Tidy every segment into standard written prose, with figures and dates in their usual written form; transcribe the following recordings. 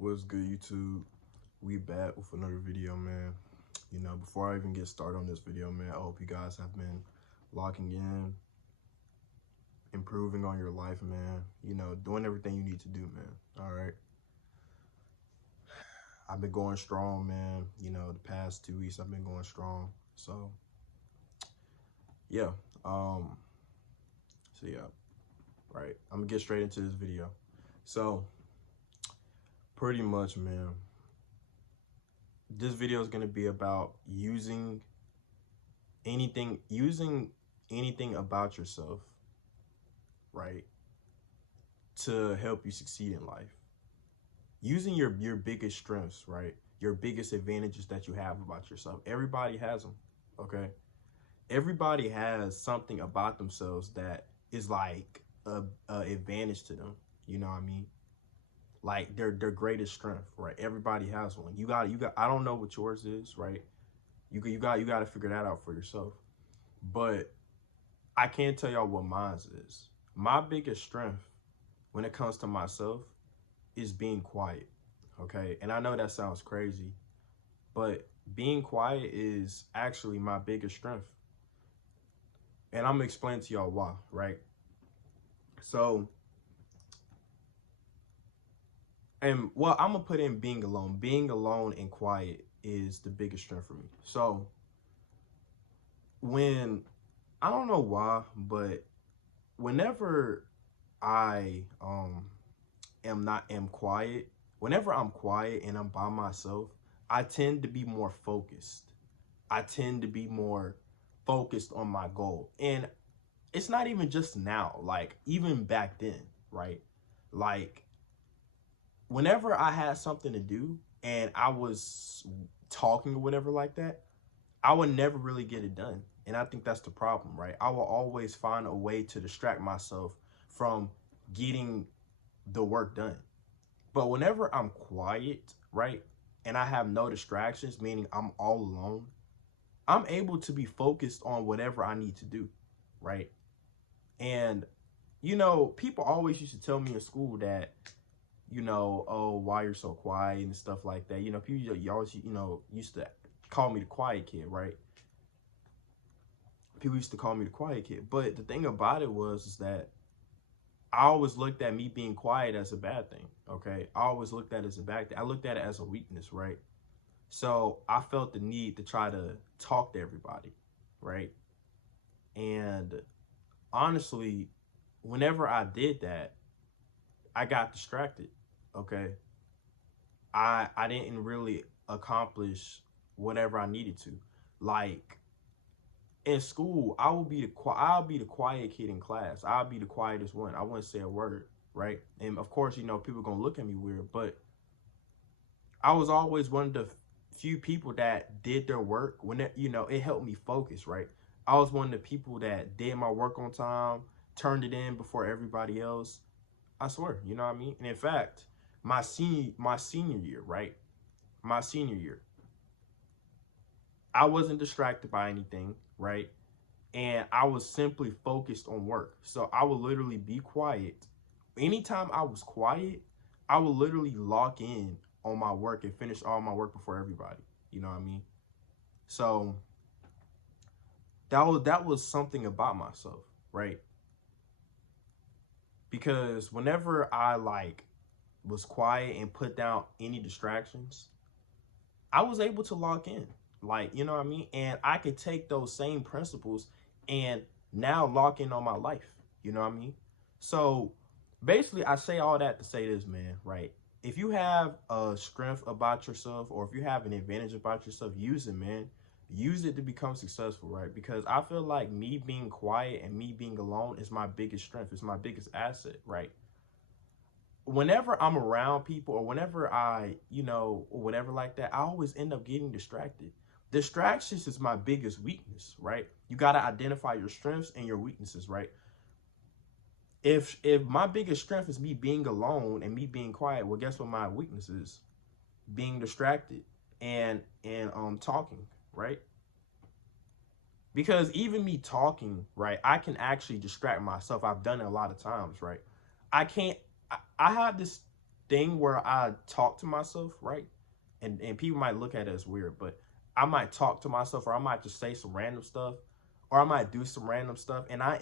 What's good, YouTube? We back with another video, man. Before I even get started on this video, man, I hope you guys have been locking in, improving on your life, man. Doing everything you need to do, man. All right. I've been going strong, man. The past 2 weeks I've been going strong. So, yeah. Um, yeah, right. I'm gonna get straight into this video. So, pretty much, man, this video is gonna be about using anything about yourself, right, to help you succeed in life. Using your biggest strengths, right? Your biggest advantages that you have about yourself. Everybody has them, okay? Everybody has something about themselves that is like a advantage to them. You know what I mean? Like their greatest strength, right? Everybody has one. You got. I don't know what yours is, right? You got to figure that out for yourself. But I can't tell y'all what mine is. My biggest strength when it comes to myself is being quiet. Okay. And I know that sounds crazy, but being quiet is actually my biggest strength. And I'm gonna explain to y'all why, right? So, and well, I'm gonna put in being alone. Being alone and quiet is the biggest strength for me. So when I don't know why, but whenever I am quiet, whenever I'm quiet and I'm by myself, I tend to be more focused. I tend to be more focused on my goal. And it's not even just now, like even back then, right? Like whenever I had something to do and I was talking or whatever like that, I would never really get it done. And I think that's the problem, right? I will always find a way to distract myself from getting the work done. But whenever I'm quiet, right, and I have no distractions, meaning I'm all alone, I'm able to be focused on whatever I need to do, right? And, people always used to tell me in school that, oh, why you're so quiet and stuff like that. People you always, used to call me the quiet kid, right? People used to call me the quiet kid. But the thing about it is that I always looked at me being quiet as a bad thing, okay? I always looked at it as a bad thing. I looked at it as a weakness, right? So I felt the need to try to talk to everybody, right? And honestly, whenever I did that, I got distracted, okay? I didn't really accomplish whatever I needed to. Like in school, I'll be the quiet kid in class. I'll be the quietest one. I wouldn't say a word, right? And of course, people gonna look at me weird, but I was always one of the few people that did their work when it helped me focus, right? I was one of the people that did my work on time, turned it in before everybody else. I swear, you know what I mean? And in fact, my senior year, right? My senior year, I wasn't distracted by anything, right? And I was simply focused on work. So I would literally be quiet. Anytime I was quiet, I would literally lock in on my work and finish all my work before everybody. You know what I mean? So that was something about myself, right? Because whenever I like was quiet and put down any distractions, I was able to lock in. Like, you know what I mean? And I could take those same principles and now lock in on my life. You know what I mean? So basically, I say all that to say this, man, right? If you have a strength about yourself or if you have an advantage about yourself, use it, man. Use it to become successful, right? Because I feel like me being quiet and me being alone is my biggest strength. It's my biggest asset, right? Whenever I'm around people or whenever or whatever like that, I always end up getting distracted. Distractions is my biggest weakness, right? You got to identify your strengths and your weaknesses, right? If my biggest strength is me being alone and me being quiet, well, guess what my weakness is? Being distracted and talking, right? Because even me talking, right, I can actually distract myself. I've done it a lot of times, right? I can't. I have this. thing where I talk to myself, right? And people might look at it as weird, but I might talk to myself, or I might just say some random stuff, or I might do some random stuff, and I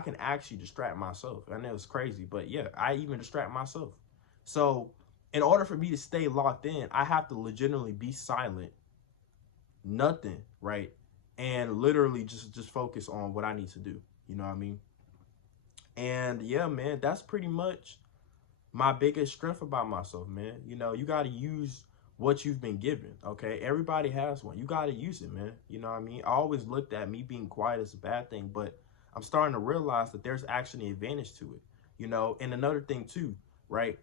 can actually distract myself. I know it's crazy, but yeah, I even distract myself. So in order for me to stay locked in, I have to legitimately be silent, nothing, right? And literally just focus on what I need to do. You know what I mean? And yeah, man, that's pretty much my biggest strength about myself, man. You know, you got to use what you've been given, okay? Everybody has one. You got to use it, man. You know what I mean? I always looked at me being quiet as a bad thing, but I'm starting to realize that there's actually an advantage to it, you know? And another thing too, right?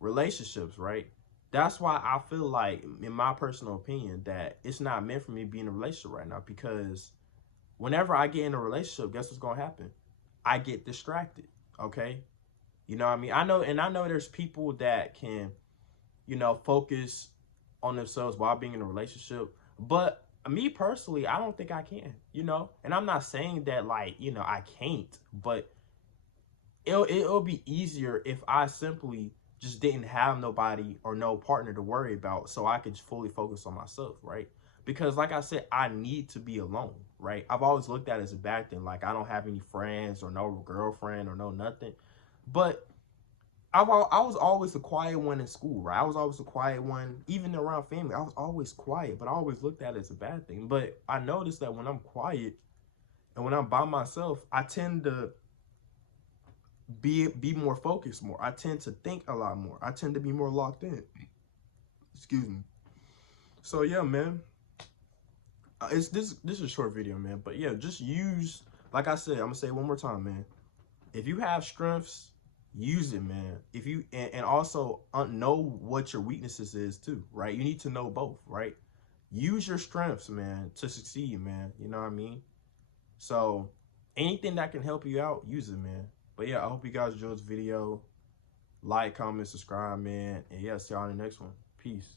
Relationships, right? That's why I feel like, in my personal opinion, that it's not meant for me to be in a relationship right now, because whenever I get in a relationship, guess what's going to happen? I get distracted, okay? You know what I mean? I know there's people that can, you know, focus on themselves while being in a relationship. But me personally, I don't think I can, you know? And I'm not saying that, like, you know, I can't, but it'll be easier if I simply just didn't have nobody or no partner to worry about, so I could just fully focus on myself, right? Because like I said, I need to be alone, right? I've always looked at it as a bad thing. Like, I don't have any friends or no girlfriend or no nothing. But I was always the quiet one in school, right? I was always the quiet one, even around family. I was always quiet, but I always looked at it as a bad thing. But I noticed that when I'm quiet and when I'm by myself, I tend to be more focused more. I tend to think a lot more. I tend to be more locked in. Excuse me. So yeah, man. It's this is a short video, man. But yeah, just use, like I said, I'm gonna say it one more time, man. If you have strengths, use it, man. If you and also know what your weaknesses is too, right? You need to know both, right? Use your strengths, man, to succeed, man. You know what I mean? So anything that can help you out, use it, man. But yeah, I hope you guys enjoyed this video. Like, comment, subscribe, man. And yeah, see y'all in the next one. Peace.